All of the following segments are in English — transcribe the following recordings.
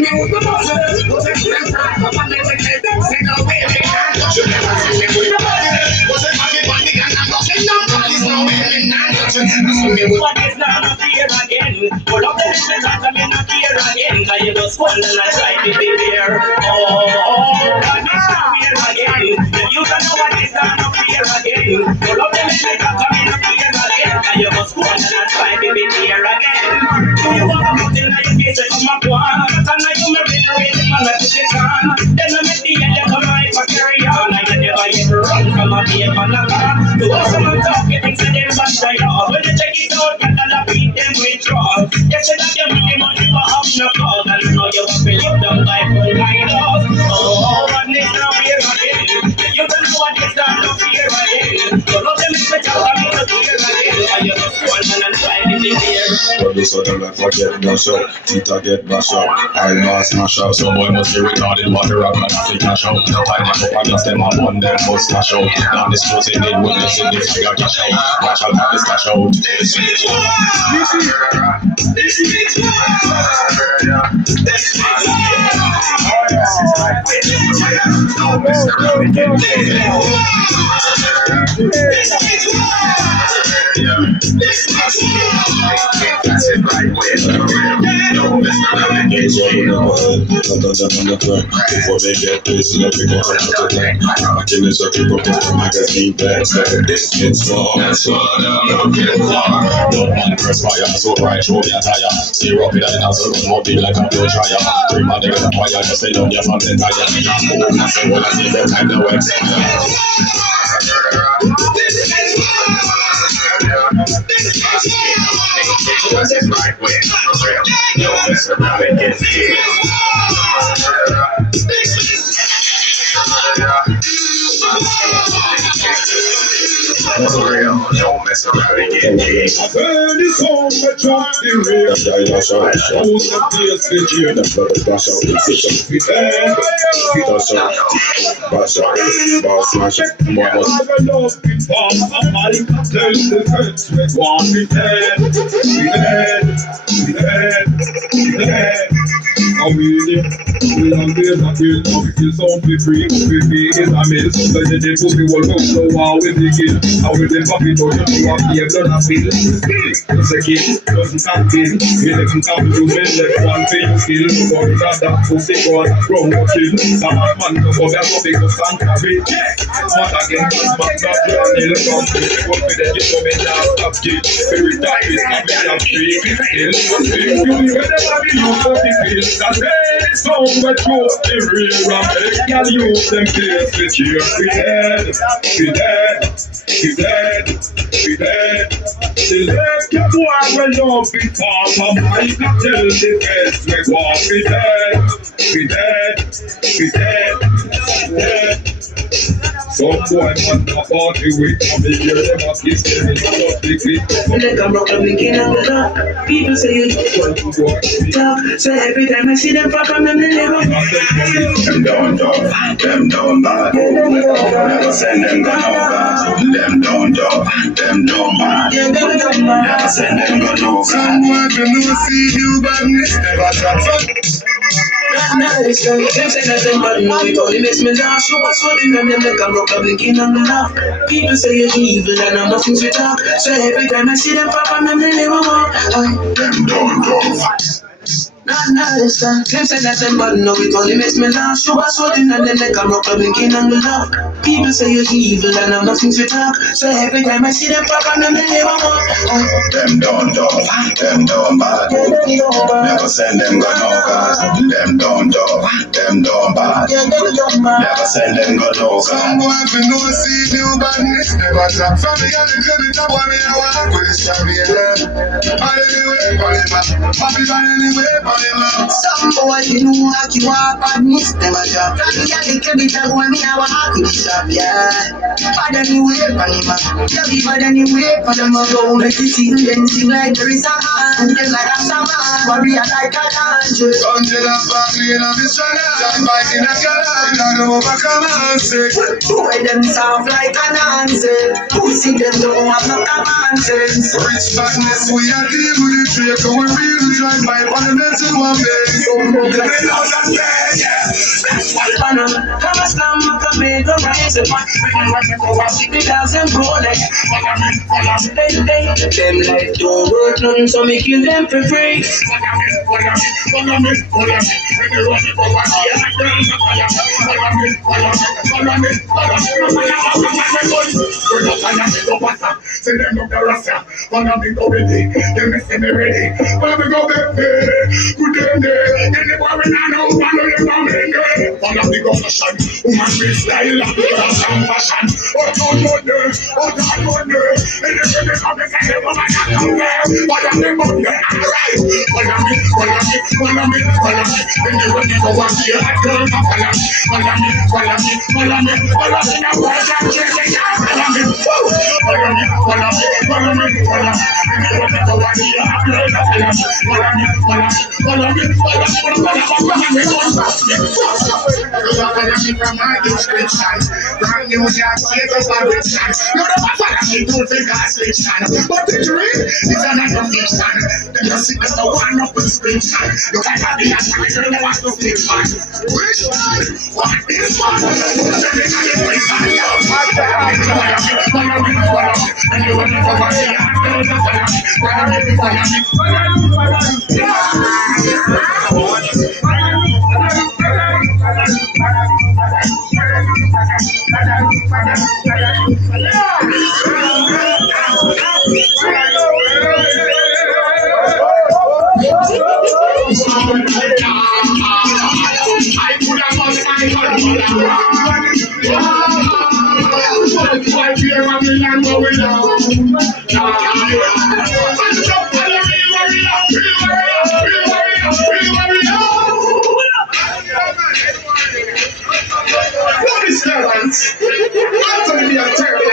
me with the muscle. Was it them time up and they went there, them say no way they can't touch you. Never see me with the muscle. Was it happy body and I'm nothing no police no way they can't touch you. Never see me with the muscle. Not here again. Pull up the little talk and me not here again. Cause you just want and I try to be there. God is not here again. You don't know what is not here again. Pull up the little talk and me not here again. Cause you just want and I try to be there again. Do you want to put in your face and come up one? And now you may reiterate it man like you can. Then I make the end you come right for carry on. And you never ever run from a beat on a car. Do some of talk you think say them bad by you. When you check it out, get a beat them with draw. You say that you money for half no cause. And you know you have to live down by full kind of. What needs now here again? You don't know what is done up here again. So love them with your family up here again. And you just want and try to be here. But this other life I get dash out, Tita get bash out, I mass smash out. Some boy must be retarded, water rock and have to cash out. Time up against them and one them must cash out. Now this was in it when you see this figure cash out. Watch out, this cash out. This is before they get this, let me go for the thing. I can just keep up with the magazine bags. This gets long, that's what I'm looking for. Don't want to press fire, so bright, show me a tire. Steer up in the house, more big like a blow dryer. Three man, they got a fire, just stay down your front entire. Oh, that's the one I see the time to expire. This is right way, no mess around and get killed. For real, don't mess around and get killed. I burn this home, I drop the real. Who's the PS with you? The brother bash out, we dead. We dash out, bash out, ball smash it. Boy must have a love in form. I can tell the friends we want me dead. We dead, we dead, we dead. I'm really, we don't feel that feel. We feel something free, we feel is a miss. So they put the world up, so how we begin? How we then pop it out, you know what the blood has been. It's a kid, doesn't have been. We let them come to me, let one thing still. But it's not that pussy called wrong kill. Some man to go back up, because I'm happy. Not again, but that journey, let's come to the world with the gentleman that stop kid. Spirit that is not me, I'm free. Still, you better be you for the feel. That's it, so much more the real. I'm making you them face the cheer. We dead, we dead, we dead, we dead. The left your boy will not be far from I can tell the best we want. We dead, we dead, we dead, we dead. Some boy man a party with me hear them a kiss them in the clip. Like I'm rock up linking on the top. People say you want to go talk. So every time I see them pop on them, they never. Them down dog, them down bad. Never send them gun over. Them down dog, them down bad. Never send them gun over. Someone can no see you badness, never trust. Nice, them say that them bad now, it only makes me laugh. Show us what them like I'm rock up linking on the top. People say you're evil and I'm nothing to talk. So every time I see them pop on them, they never walk. Them down dog. Nice, them say that them bad now, it only makes me laugh. Show us what them like I'm rock up linking on the top. People say you're evil and I'm nothing to talk. So every time I see them pop on them, they never walk. Them down dog, them down bad. Never send them gun over. Them down dog, them down bad. Never send them gun over. Someone can no see you badness, never trap. Family and the credit of what me I want with this champion. Anyway, happy man anyway, some boy you know like you are badness, never drop. Yeah, the credit of what me I want with this shop, yeah. Bad anyway, Panima. Yeah, be bad anyway, Panama. Go make you sing, then sing like there is a hand. Just like a summer, warrior like a angel. Until I'm back in a mission, I'm back in a gallery. I don't overcome and say. Boy, them sound like an answer. Pussy, them don't have no common sense. Rich badness, we are deal with the trick. We real drive by parliament. to my bed. So come a slam, make a big rise up. We can rock it over 60,000 Rolex. Them life don't work nothing, so me kill them for free. Follow me. When you run it over here, I can't follow me. Say them up the rasta, follow me go ready. Them say me ready. Follow me go get ready. Good day. Anywhere we know, follow them come in there. Follow me go fashion. Woman with style, fashion. Oh God, Monday. Anywhere they come, they say them woman not come there. Follow me go there. Alright. Follow me. Anywhere they go out here, I can't follow me. Follow me. Now watch out, check it out. Follow me. From my description, brand new jack, take up a fiction. You never follow me to the gas station, but the dream is another fiction. Then you see the one of the station. You can't have the answer, you never want to fix one. Which one? What is one? And you want to go back here, I could have lost my I fear my land going down. No disturbance. Anthony be a terrible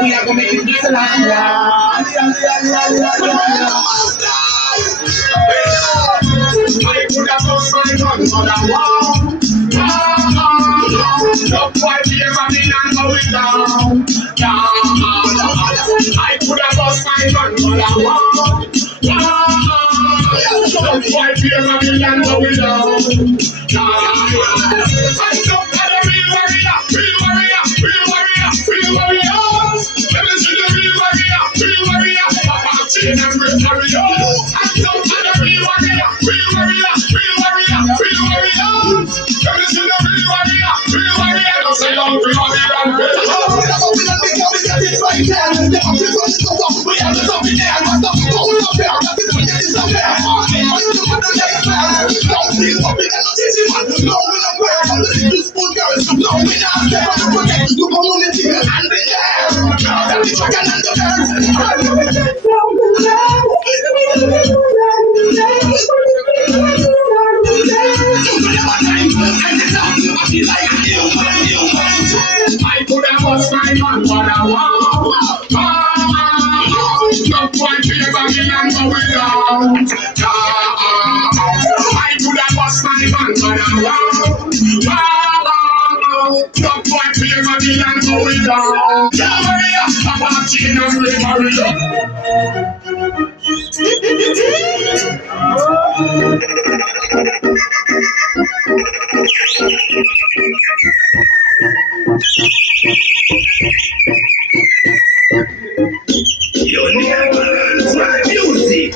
we are gonna make it this I could have lost my gun for that wow. Don't fight here, mommy, and going down. I could have lost my gun for that wow. Don't fight here, mommy, and going down. I don't have a real warrior. Let me see the real warrior. Papa, chain and red warrior. I don't have a real warrior. Let me see the real warrior. Don't say long, real warrior. It's right there. The country runs to walk. We have the top in there. What's up? Going up there. That's the thing that is up there. Don't feel what we got. This is what no one of where I'm the school girls. No, we're not there to protect the community and the air. Now the dragon and the birds. I could have lost my man, but I want. Not quite here, but I'm going down. I could have lost my man, but I want. Not quite here, but I'm going down. I'm watching you never try music.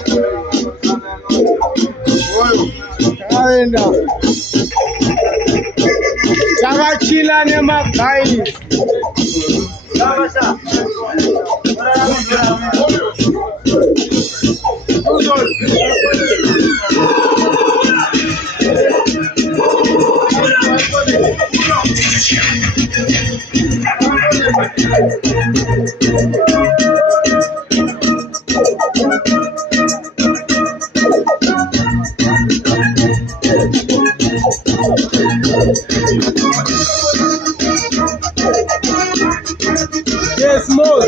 Chagachila ne makai. Yes, more.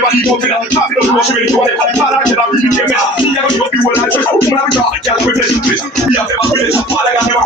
everybody go to the top of the motion, ready to what I can have you get me. You're going to be well, I just hope my God, I can't wait to this. We have never finished, all I got never